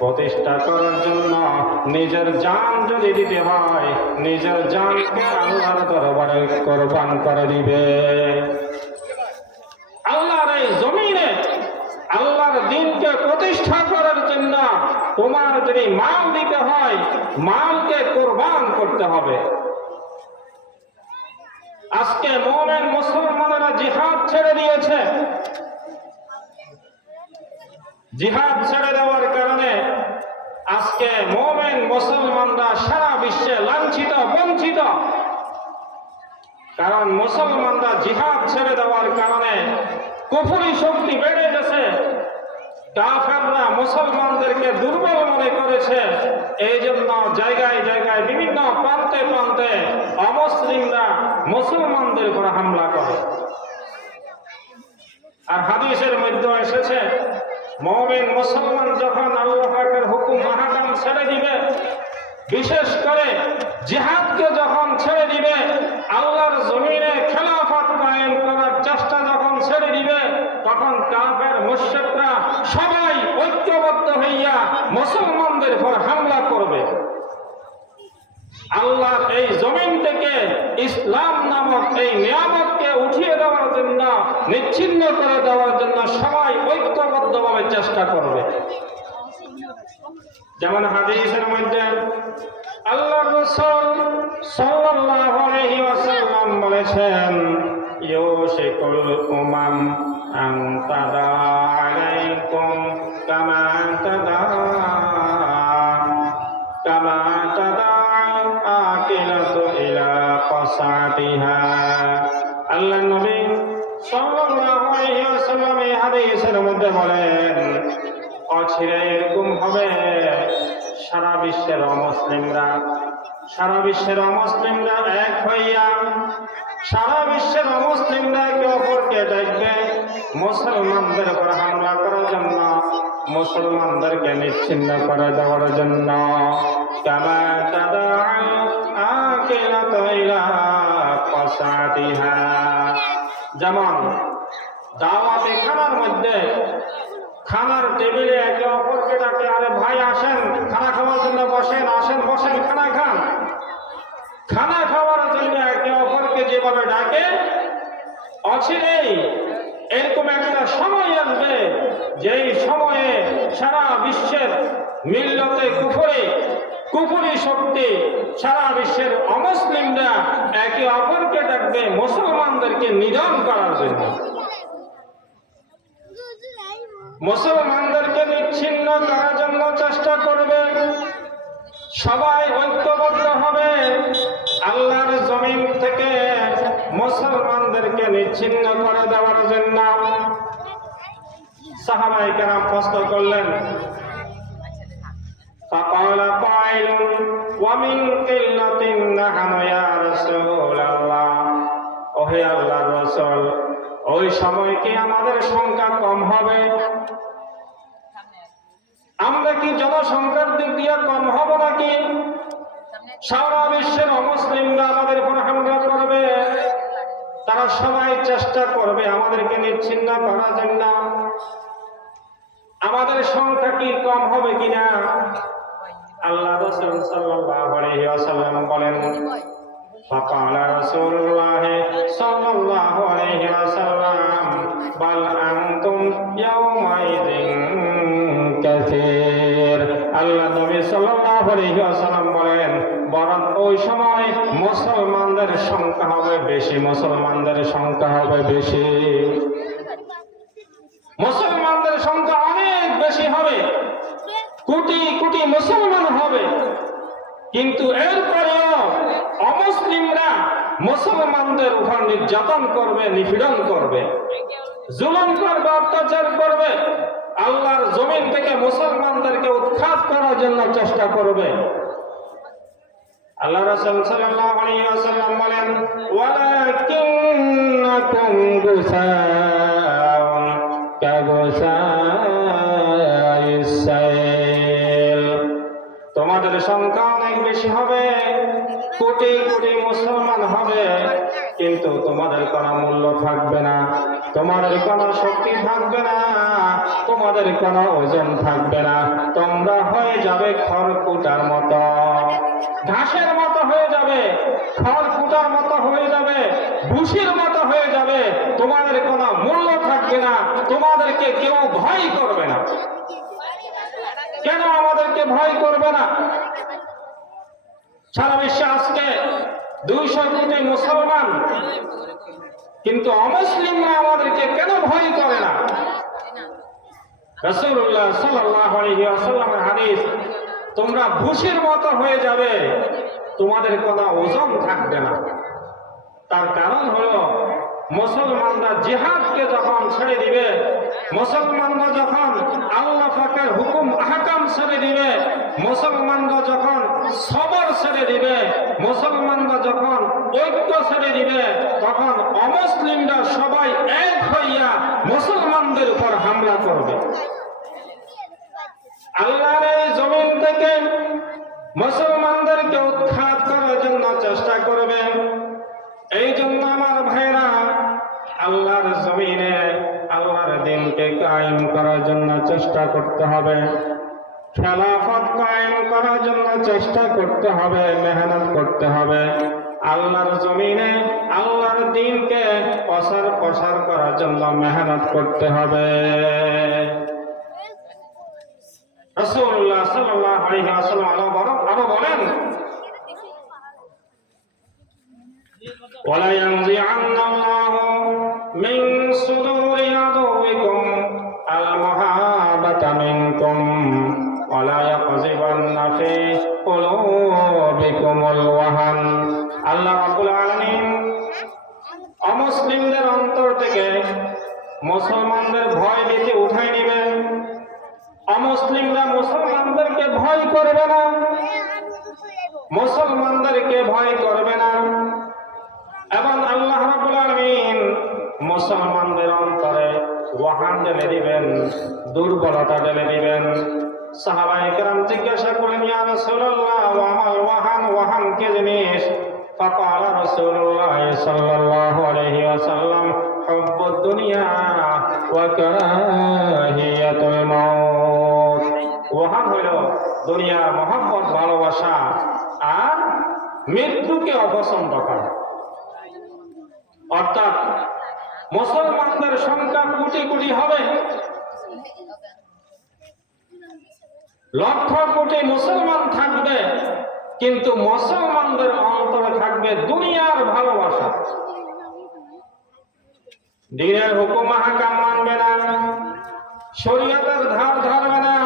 প্রতিষ্ঠা করার জন্য নিজের জান যদি দিতে হয়, নিজের জানকে আল্লাহর দরবারে কোরবান করে দিবে। আল্লাহর এই জমিনে আল্লাহর দ্বীনকে প্রতিষ্ঠা করার জন্য তোমার যদি মাল দিতে হয়, মালকে কোরবান করতে হবে। আজকে মুমিন মুসলমানেরা জিহাদ ছেড়ে দিয়েছে। জিহাদ ছেড়ে দেওয়ার কারণে আজকে মুমিন মুসলমানরা সারা বিশ্বে লাঞ্ছিত, বঞ্চিত। কারণ মুসলমানরা জিহাদ ছেড়ে দেওয়ার কারণে কুফরি শক্তি বেড়ে গেছে, কাফেররা মুসলমানদেরকে দুর্বল মনে করেছে। এই জন্য জায়গায় জায়গায় বিভিন্ন প্রান্তে প্রান্তে অমুসলিমরা মুসলমানদের উপর হামলা করে। আর হাদিসের মধ্যে এসেছে মুমিন মুসলমান যখন আল্লাহ পাকের হুকুম আহকাম ছেড়ে দিবে, বিশেষ করে জিহাদকে যখন ছেড়ে দিবে, আল্লাহর জমিনে খেলাফত কায়েম করার চেষ্টা যখন ছেড়ে দিবে, তখন কাফের মুশরিকরা সবাই ঐক্যবদ্ধ হইয়া মুসলমানদের উপর হামলা করবে। আল্লাহর এই জমিন থেকে ইসলাম নামক এই নিয়ামতকে উঠিয়ে দেওয়ার জন্য, নিচ্ছিন্ন করে দেওয়ার জন্য সবাই ঐক্যবদ্ধভাবে চেষ্টা করবে। যেমন হাদিসের মধ্যে আল্লাহর রাসূল সাল্লাল্লাহু আলাইহি ওয়াসাল্লাম বলেছেন, ইউশিকুল উমাম আন তাদা আলাইকুম কামা তাদা আকিলাতু ইলা কাসাতিহা। আল্লাহর নবী সাল্লাল্লাহু আলাইহি ওয়াসাল্লাম এই হাদিসের মধ্যে বলেন, অচিরে এরকম হবে সারা বিশ্বের অমুসলিমরা এক হইয়া, সারা বিশ্বের অমুসলিমরা একে অপরকে দেখবে মুসলমানদের উপর হামলা করার জন্য, মুসলমানদেরকে নিচ্ছিন্ন করে দেওয়ার জন্য। কামা তাদাউ আকিলাতু ইলা কাসাতিহা। যেমন দাওয়াতে খানার মধ্যে, খানার টেবিলে একে অপরকে ডাকে, আরে ভাই আসেন খানা খাওয়ার জন্য বসেন, আসেন বসেন খানা খান। খানা খাওয়ার জন্য একে অপরকে যেভাবে ডাকে, অচিরেই এরকম একটা সময় আসবে যেই সময়ে সারা বিশ্বের মিল্লতে কুফরি শক্তি, সারা বিশ্বের অমুসলিমরা একে অপরকে ডাকবে মুসলমানদেরকে নিধন করার জন্য, মুসলমানদেরকে নিচ্ছিন্ন করার জন্য চেষ্টা করবে। সবাই ঐক্যবদ্ধ হবে আল্লাহর জমিন থেকে মুসলমানদেরকে নিচ্ছিন্ন করে দেওয়ার জন্য। সাহাবায়ে কেরাম প্রশ্ন করলেন, فقال قائل ومن قلة نحن يا رسول الله। ওহে আল্লাহর রাসূল, ওই সময় কি আমাদের সংখ্যা কম হবে? আমরা কি জনসংখ্যার দিক দিয়ে কম হব নাকি? সারা বিশ্বের অমুসলিমরা আমাদের উপর হামলা করবে, তারা সবাই চেষ্টা করবে আমাদেরকে নিচ্ছিন্ন করার জন্য। আমাদের সংখ্যা কি কম হবে কিনা? আল্লাহ রাসূল সাল্লাল্লাহু আলাইহি ওয়াসাল্লাম বলেন, فقال رسول الله صلى الله عليه وسلم بل أنتم يومئذ كثير। আল্লাহ নবী সাল্লাল্লাহু আলাইহি ওয়াসাল্লাম বলেন, বরং ওই সময় মুসলমানদের সংখ্যা হবে বেশি, মুসলমানদের সংখ্যা হবে বেশি, মুসলমানদের সংখ্যা অনেক বেশি হবে, কোটি কোটি মুসলমান হবে। কিন্তু এরপরেও অমুসলিমরা মুসলমানদের উপর নির্যাতন করবে, নিপীড়ন করবে, জুলুম করবে, অত্যাচার করবে, আল্লাহর জমিন থেকে মুসলমানদেরকে উৎখাত করার জন্য চেষ্টা করবে। আল্লাহ রাসূল সাল্লাল্লাহু আলাইহি ওয়াসাল্লাম বলেন, ওয়ালাকিন্নাকুম গুসাউন কাগুসাইস সাইল। তোমাদের সংখ্যা অনেক বেশি হবে, কোটি কোটি মুসলমান হবে, কিন্তু তোমাদের কোনো মূল্য থাকবে না, তোমাদের কোনো শক্তি থাকবে না, তোমাদের কোনো ওজন থাকবে না। তোমরা হয়ে যাবে খড়কুটার মতো, ঘাসের মতো হয়ে যাবে, খড়কুটার মতো হয়ে যাবে, ভুসির মতো হয়ে যাবে। তোমাদের কোনো মূল্য থাকবে না, তোমাদেরকে কেউ ভয় করবে না। কেন আমাদেরকে ভয় করবে না? সারা বিশ্বে আজকে 200 কোটি মুসলমান, কিন্তু অমুসলিমরা আমাদেরকে কেন ভয় করে না? রাসূলুল্লাহ সাল্লাল্লাহু আলাইহি ওয়াসাল্লামের হাদিস, তোমরা ভুসির মতো হয়ে যাবে, তোমাদের কোনো ওজন থাকবে না। তার কারণ হলো মুসলমানরা জিহাদকে যখন ছেড়ে দিবে, মুসলমানরা যখন আল্লাহ পাকের হুকুম আহকাম ছেড়ে দিবে, মুসলমানরা যখন সবর ছেড়ে দিবে, মুসলমানরা যখন ঐক্য ছেড়ে দিবে, তখন অমুসলিমরা সবাই এক হইয়া মুসলমানদের উপর হামলা করবে। আল্লাহর এই জমিন থেকে মুসলমানদেরকে উৎখাত করার জন্য চেষ্টা করবে। এই জন্য আমার ভাইরা, আল্লাহর জমিনে আল্লাহর দ্বীনকে কায়েম করার জন্য চেষ্টা করতে হবে, খেলাফত কায়েম করার জন্য চেষ্টা করতে হবে, মেহনত করতে হবে। আল্লাহর জমিনে আল্লাহর দ্বীনকে প্রসার করার জন্য মেহনত করতে হবে। রাসূলুল্লাহ সাল্লাল্লাহু আলাইহি ওয়াসাল্লাম আরো বলেন, ওয়ালা ইয়ানজি'আন্নাল্লাহু মিন সুদুরি আদুওয়িকুম আল মুহাব্বাতা মিনকুম ওয়ালা ইয়াকযিবান্না ফি কুলুবিকুমুল ওয়াহান। আল্লাহ রাব্বুল আলামিন অমুসলিমদের অন্তর থেকে মুসলমানদের ভয় ভীতি উঠাই নেবেন। অমুসলিমরা মুসলমানদেরকে ভয় করবে না, মুসলমানদেরকে ভয় করবে না। এবং আল্লাহ রাব্বুল আলামিন মুসলমানদের অন্তরে ওয়াহান ঢেলে দিবেন, দুর্বলতা ঢেলে দিবেন। সাহাবায়ে কেরাম জিজ্ঞাসা করলেন, ইয়া রাসূলুল্লাহ, ওয়ামাল ওয়াহান, ওয়াহান কি জিনিস? ফাকালা রাসূলুল্লাহ সাল্লাল্লাহু আলাইহি ওয়াসাল্লাম, হুব্বুদ দুনিয়া ওয়া কারাহিয়াতুল মাউত। ওয়াহান হইল দুনিয়ার মহব্বত, ভালোবাসা আর মৃত্যুকে অপছন্দ করা। অর্থাৎ মুসলমানদের সংখ্যা কোটি কোটি হবে, লক্ষ কোটি মুসলমান থাকবে, কিন্তু মুসলমানদের অন্তরে থাকবে দুনিয়ার ভালোবাসা। দ্বীনের হুকুম আহকাম মানবে না, শরীয়তের ধার ধরবে না,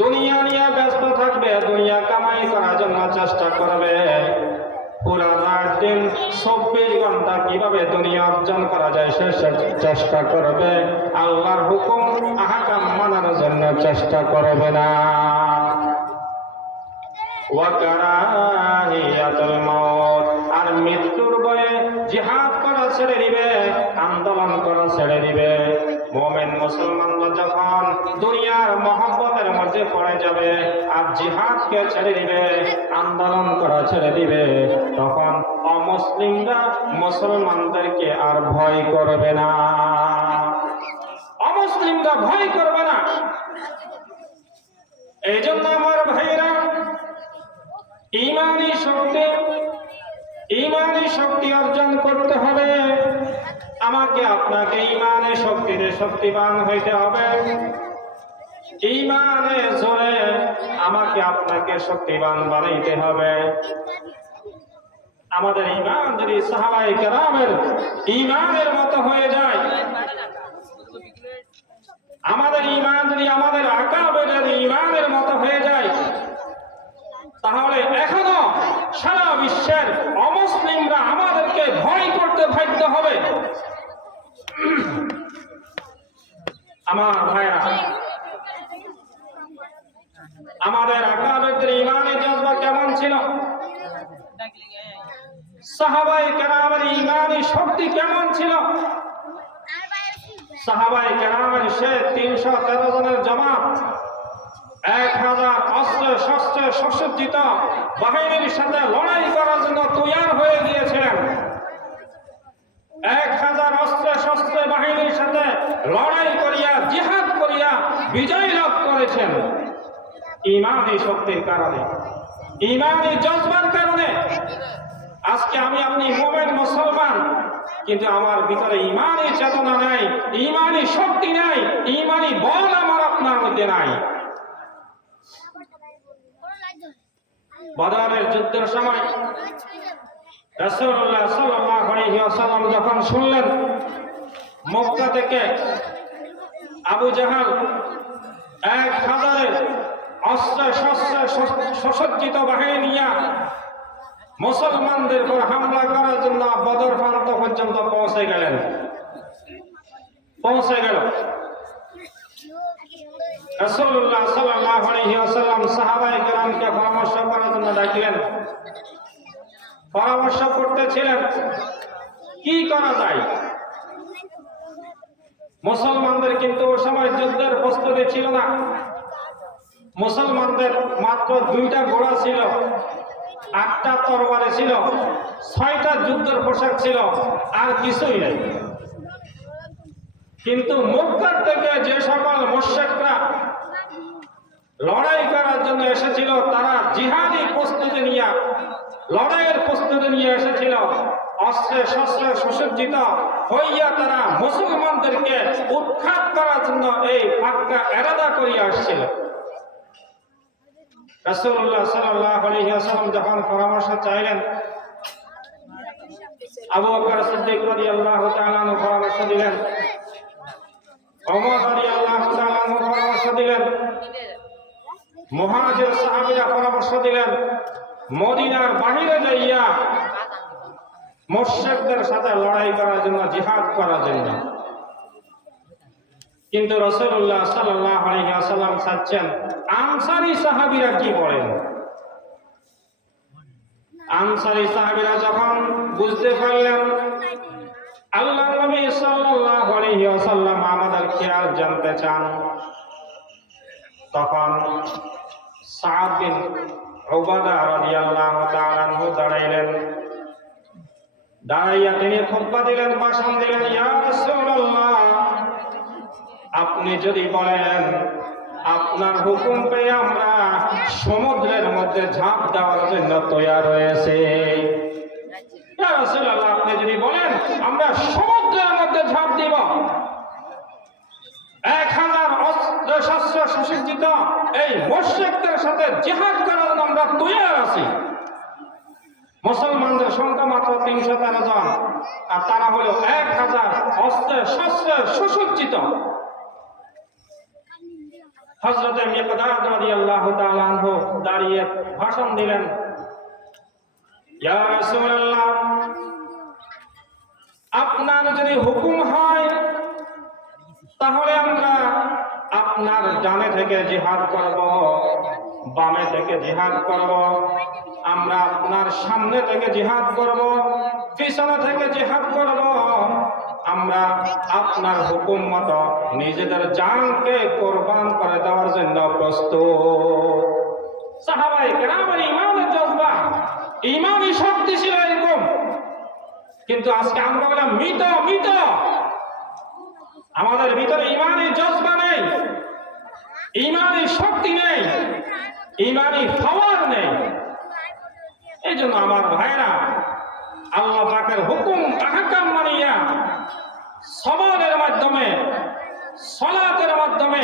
দুনিয়া নিয়ে ব্যস্ত থাকবে, দুনিয়া কামাই করার জন্য চেষ্টা করবে। পুরা রাত দিন 24 ঘন্টা কিভাবে দুনিয়া অর্জন করা যায় সে চেষ্টা করবে, আল্লাহর হুকুম আহকাম মানার জন্য চেষ্টা করবে না। ওয়া কারাহিয়াতুল মাউত, আর মৃত্যুর ভয়ে জিহাদ করা ছেড়ে দিবে, আন্দোলন করা ছেড়ে দিবে। মুমিন মুসলমানরা যখন দুনিয়ার মহব্বতের মধ্যে পড়ে যাবে আর জিহাদকে ছেড়ে দিবে, আন্দোলন করা ছেড়ে দিবে, তখন অমুসলিমরা মুসলমানদেরকে আর ভয় করবে না, অমুসলিমরা ভয় করবে না। এই জন্য আমার ভাইরা, ঈমানী শক্তি অর্জন করতে হবে। আমাকে আপনাকে ঈমানের শক্তিতে শক্তিবান হইতে হবে। ঈমানের জোরে আমাকে আপনাকে শক্তিবান বানাইতে হবে। আমাদের ঈমান যদি সাহাবায়ে কেরামের ঈমানের মতো হয়ে যায়, আমাদের ঈমান যদি আমাদের আকাবেরের ঈমানের মতো হয়ে যায়, তাহলে এখনো সারা বিশ্বের অমুসলিমরা আমাদেরকে ভয় করতে বাধ্য হবে। আমার ভাইরা, আমাদের আকাবেরদের ঈমানের জজবা কেমন ছিল? ছিল? সাহাবায়ে কেরামের ঈমানি শক্তি কেমন ছিল? সাহাবায়ে কেরামের সে 313 জনের জামাত 1000 অস্ত্র শস্ত্রে সুসজ্জিত বাহিনীর সাথে লড়াই করার জন্য তৈয়ার হয়ে গিয়েছিলেন। 1000 অস্ত্র শস্ত্র বাহিনীর সাথে লড়াই করিয়া জিহাদ করিয়া বিজয় লাভ করেছেন ঈমানি শক্তির কারণে, ঈমানি জজবার কারণে। আজকে আমি আপনি মুমিন মুসলমান, কিন্তু আমার ভিতরে ঈমানি চেতনা নাই, ঈমানি শক্তি নাই, ঈমানি বল আমার আপনার মধ্যে নাই। বদরের যুদ্ধের সময় রাসূলুল্লাহ সাল্লাল্লাহু আলাইহি ওয়াসাল্লাম যখন শুনলেন মক্কা থেকে আবু জাহাল 1000 অস্ত্র শস্ত্র সুসজ্জিত বাহিনী নিয়ে মুসলমানদের উপর হামলা করার জন্য বদর প্রান্ত পর্যন্ত পৌঁছে গেল। রাসূলুল্লাহ সাল্লাল্লাহু আলাইহি ওয়াসাল্লাম সাহাবায়ে কেরামকে পরামর্শ করার জন্য ডাকলেন। পরামর্শ করতেছিলেন কি করা যায়। মুসলমানদের কিন্তু ওই সময় যুদ্ধের প্রস্তুতি ছিল না। মুসলমানদের মাত্র 2টা ঘোড়া ছিল, 8টা তরবারি ছিল, 6টা যুদ্ধের পোশাক ছিল, আর কিছুই নেই। কিন্তু মক্কা থেকে যে সকল মুশরিকরা লড়াই করার জন্য এসেছিল, তারা জিহাদি প্রস্তুতি নিয়ে লড়াইয়ের প্রস্তুতি নিয়ে এসেছিল, অস্ত্রে শস্ত্রে সুসজ্জিত হইয়া তারা মুসলমানদেরকে উৎখাত করার জন্য এই পাক্কা এরাদা করিয়া আসছিল। রাসূলুল্লাহ সাল্লাল্লাহু আলাইহি ওয়াসাল্লাম যখন পরামর্শ চাইলেন, আবু বকর সিদ্দিক রাদিয়াল্লাহু তাআলা আনহু পরামর্শ দিলেন, ওমর রাদিয়াল্লাহু তাআলা আনহু পরামর্শ দিলেন, মুহাজির সাহাবীরা পরামর্শ দিলেন মদিনার বাহিরে যাইয়া মুশরিকদের সাথে লড়াই করার জন্য, জিহাদ করার জন্য। কিন্তু রাসূলুল্লাহ সাল্লাল্লাহু আলাইহি ওয়াসাল্লাম চাচ্ছেন আনসারী সাহাবীরা কি বলেন। আনসারী সাহাবীরা যখন বুঝতে পারলেন আল্লাহর নবী সাল্লাল্লাহু আলাইহি ওয়াসাল্লাম আমাদের খেয়াল জানতে চান, তখন সাদ বিন উবাদা রাদিয়াল্লাহু তাআলা আনহু দাঁড়াইলেন। দাঁড়াইয়া তিনি খুতবা দিলেন, ভাষণ দিলেন, ইয়া রাসূলুল্লাহ, আপনি যদি বলেন আপনার হুকুম পেয়ে আমরা সমুদ্রের মধ্যে ঝাঁপ দেওয়ার জন্য তৈয়ার হয়েছে। ইয়া রাসূলুল্লাহ, আপনি যদি বলেন আমরা সমুদ্রের মধ্যে ঝাঁপ দিব, 1000 অস্ত্র শস্ত্র সুসজ্জিত এই মুশরিকদের সাথে জিহাদ করার জন্য আমরা তৈয়ার আছি। মুসলমানদের সংখ্যা মাত্র 313 জন, আর তারা হলো 1000 অস্ত্র শস্ত্রে সুসজ্জিত। হযরত মিকদাদ রাদিয়াল্লাহু তাআলা আনহু দাঁড়িয়ে ভাষণ দিলেন, ইয়া রাসূলুল্লাহ, আপনার যদি হুকুম হয় তাহলে আমরা আপনার ডানে থেকে জিহাদ করব, বামে থেকে জিহাদ করব, আমরা আপনার সামনে থেকে জিহাদ করব, পিছনে থেকে জিহাদ করব, আমরা আপনার হুকুম মতো নিজেদের জানকে কোরবান করে দেওয়ার জন্য প্রস্তুত। সাহাবায়ে কেরামের ঈমানের জজবা, ঈমানি শক্তি ছিল এরকম। কিন্তু আজকে আমরা বললাম মৃত, আমাদের ভিতরে ঈমানি জজবা নেই, ঈমানি শক্তি নেই, ঈমানি পাওয়ার নেই। এই জন্য আমার ভাইরা, আল্লাহ পাকের হুকুম আহকাম মানিয়া সবরের মাধ্যমে, সালাতের মাধ্যমে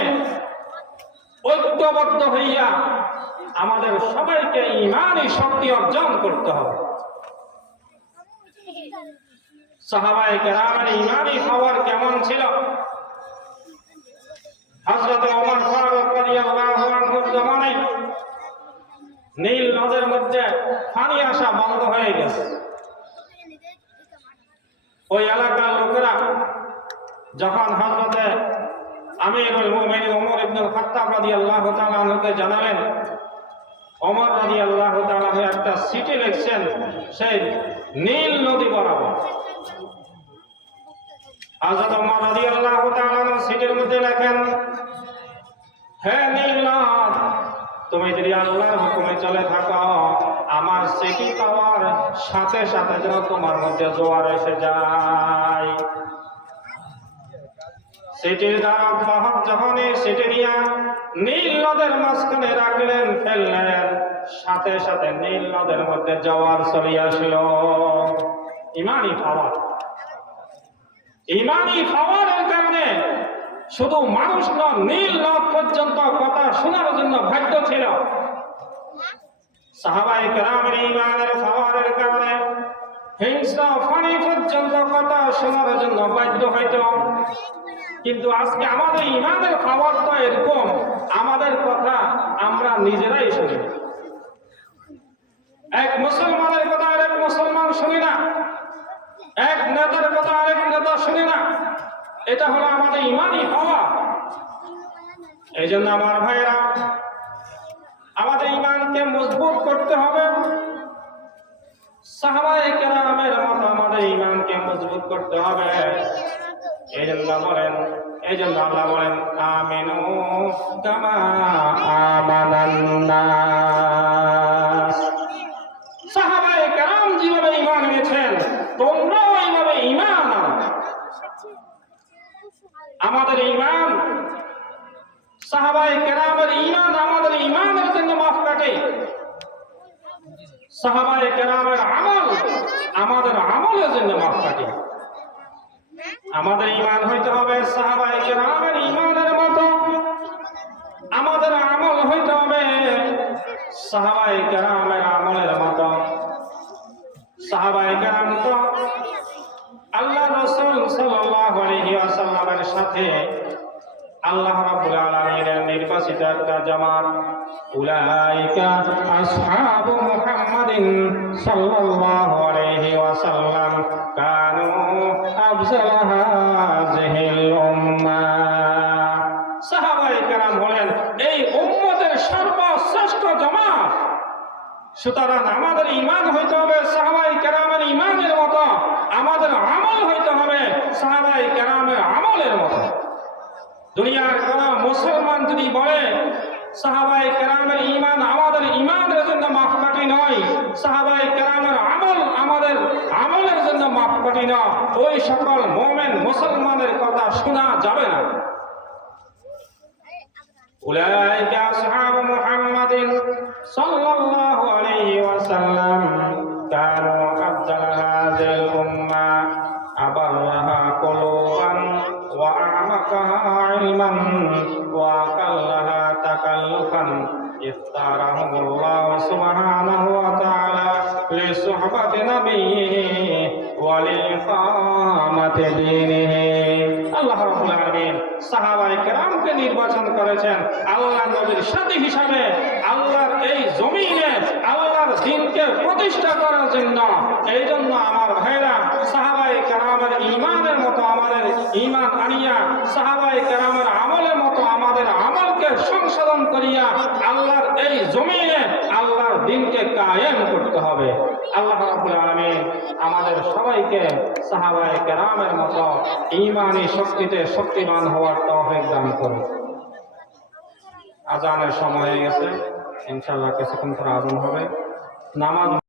ঐক্যবদ্ধ হইয়া আমাদের সবাইকে ঈমানি শক্তি অর্জন করতে হবে। সাহাবায়ে কেরামের ঈমানি পাওয়ার কেমন ছিল? হযরত ওমর ফারুক রাদিয়াল্লাহু আনহুর জামানায় নীল নদের মধ্যে পানি আসা বন্ধ হয়ে গেছে। ওই এলাকার লোকেরা যখন হযরতে আমিরুল মুমিনিন ওমর ইবনে খাত্তাব রাদিয়াল্লাহু তাআলা আনহুকে জানালেন ওমর রাদিয়াল্লাহু তাআলা একটা চিঠি লিখছেন সেই নীল নদী বরাবর। হযরত ওমর রাদিয়াল্লাহু তাআলা চিঠির মধ্যে লেখেন, হে নীল নদ, তুমি যদি আল্লাহর হুকুমে চলে থাকো, আমার চিঠি পাওয়ার সাথে সাথে যেন তোমার মধ্যে জোয়ার এসে যায়। চিঠির দ্বারা বাহক যখন এই চিঠি নিয়ে নীল নদের মাঝখানে রাখলেন, ফেললেন, সাথে সাথে নীল নদের মধ্যে জোয়ার চলে আসলো। ইমানি পাওয়ার, ইমানি পাওয়ারের কারণে শুধু মানুষ নয়, নীল নদ পর্যন্ত কথা শোনার জন্য বাধ্য ছিল। সাহাবায়ে কেরামের ইমানের পাওয়ারের কারণে হিংস্র প্রাণী পর্যন্ত কথা শোনার জন্য বাধ্য হইত। কিন্তু আজকে আমাদের ইমানের পাওয়ার তো এরকম, আমাদের কথা আমরা নিজেরাই শুনি। এক মুসলমানের কথা আরেক মুসলমান শুনি না, এক নেতার কথা আরেক নেতা শুনি না। এটা হলো আমাদের ইমানি পাওয়া। এই জন্য আমার ভাইরা, আমাদের ইমানকে মজবুত করতে হবে। সাহাবায়ে কেরামের মতো আমাদের ইমানকে মজবুত করতে হবে। এই জন্য আল্লাহ বলেন, আমিনু কামা আমানান নাস। সাহাবায়ে কেরাম যেভাবে ঈমান এনেছেন, তোমরাও এইভাবে ঈমান আনো। আমাদের ঈমান, সাহাবায়ে কেরামের ঈমান আমাদের ঈমানের জন্য মাপকাঠি। সাহাবায়ে কেরামের আমল আমাদের আমলের জন্য মাপকাঠি। আমাদের ঈমান হইতে হবে সাহাবায়ে কেরামের ঈমানের মতো, আমাদের আমল হইতে হবে সাহাবায়ে কেরামের আমলের মতো। সাহাবায়ে কেরাম তো আল্লাহ রাসূল সাল্লাল্লাহু আলাইহি ওয়াসাল্লামের সাথে আল্লাহ রাব্বুল আলামিনের নির্বাচিত একটা জামাত। উলাইকা আসহাবু মুহাম্মাদিন সাল্লাল্লাহু আলাইহি ওয়াসাল্লাম কানু আফজাল হাযিহিল উম্মাহ। সাহাবায়ে কেরাম হলেন এই উম্মতের সর্বশ্রেষ্ঠ জামাত। সুতরাং আমাদের ঈমান হইতে হবে সাহাবায়ে কেরামের ঈমানের মতো, আমাদের আমল হইতে হবে সাহাবায়ে কেরামের আমলের মতো। দুনিয়ার কোন মুসলমান যদি বলে সাহাবায়ে কেরামের ঈমান আমাদের ঈমানের জন্য মাপকাঠি নয়, সাহাবায়ে কেরামের আমল আমাদের আমলের জন্য মাপকাঠি নয়, ওই সকল মুমিন মুসলমানের কথা শোনা যাবে না। উলাইকা আসহাবু মুহাম্মাদিন সাল্লাল্লাহু আলাইহি ওয়াসাল্লাম কানু আফজাল হাযিল উম্মাহ আবাররাহা কুলুবান ওয়া আমাকাহা ইলমান ওয়া আকাল্লাহা তাকাল্লুফান ইফতারাহুমুল্লাহু সুবহানাহু ওয়া তাআলা লিসুহবাতি নাবিয়্যিহি ওয়া লিইকামাতি দীনিহি। আল্লাহ রাব্বুল আলামিন সাহাবায়ে কেরামকে নির্বাচন করেছেন আল্লাহর নবীর সাথী হিসাবে, আল্লাহর এই জমিনে আল্লাহর দ্বীনকে প্রতিষ্ঠা করার জন্য। এই জন্য আমার ভাইরা, সাহাবায়ে কেরামের ঈমানের মতো আমাদের ঈমান আনিয়া, সাহাবায়ে কেরামের আমলের মতো আমাদের আমলকে সংশোধন করিয়া আল্লাহর এই জমিনে আল্লাহর দ্বীনকে কায়েম করতে হবে। আল্লাহ রাব্বুল আলামিন আমাদের সবাইকে সাহাবায়ে কেরামের মতো ঈমানি শক্তিতে শক্তিমান হওয়ার তৌফিক দান করুন। আজানের সময় হয়ে গেছে, ইনশাআল্লাহ কিছুক্ষণ পর আজান হবে। নামাজ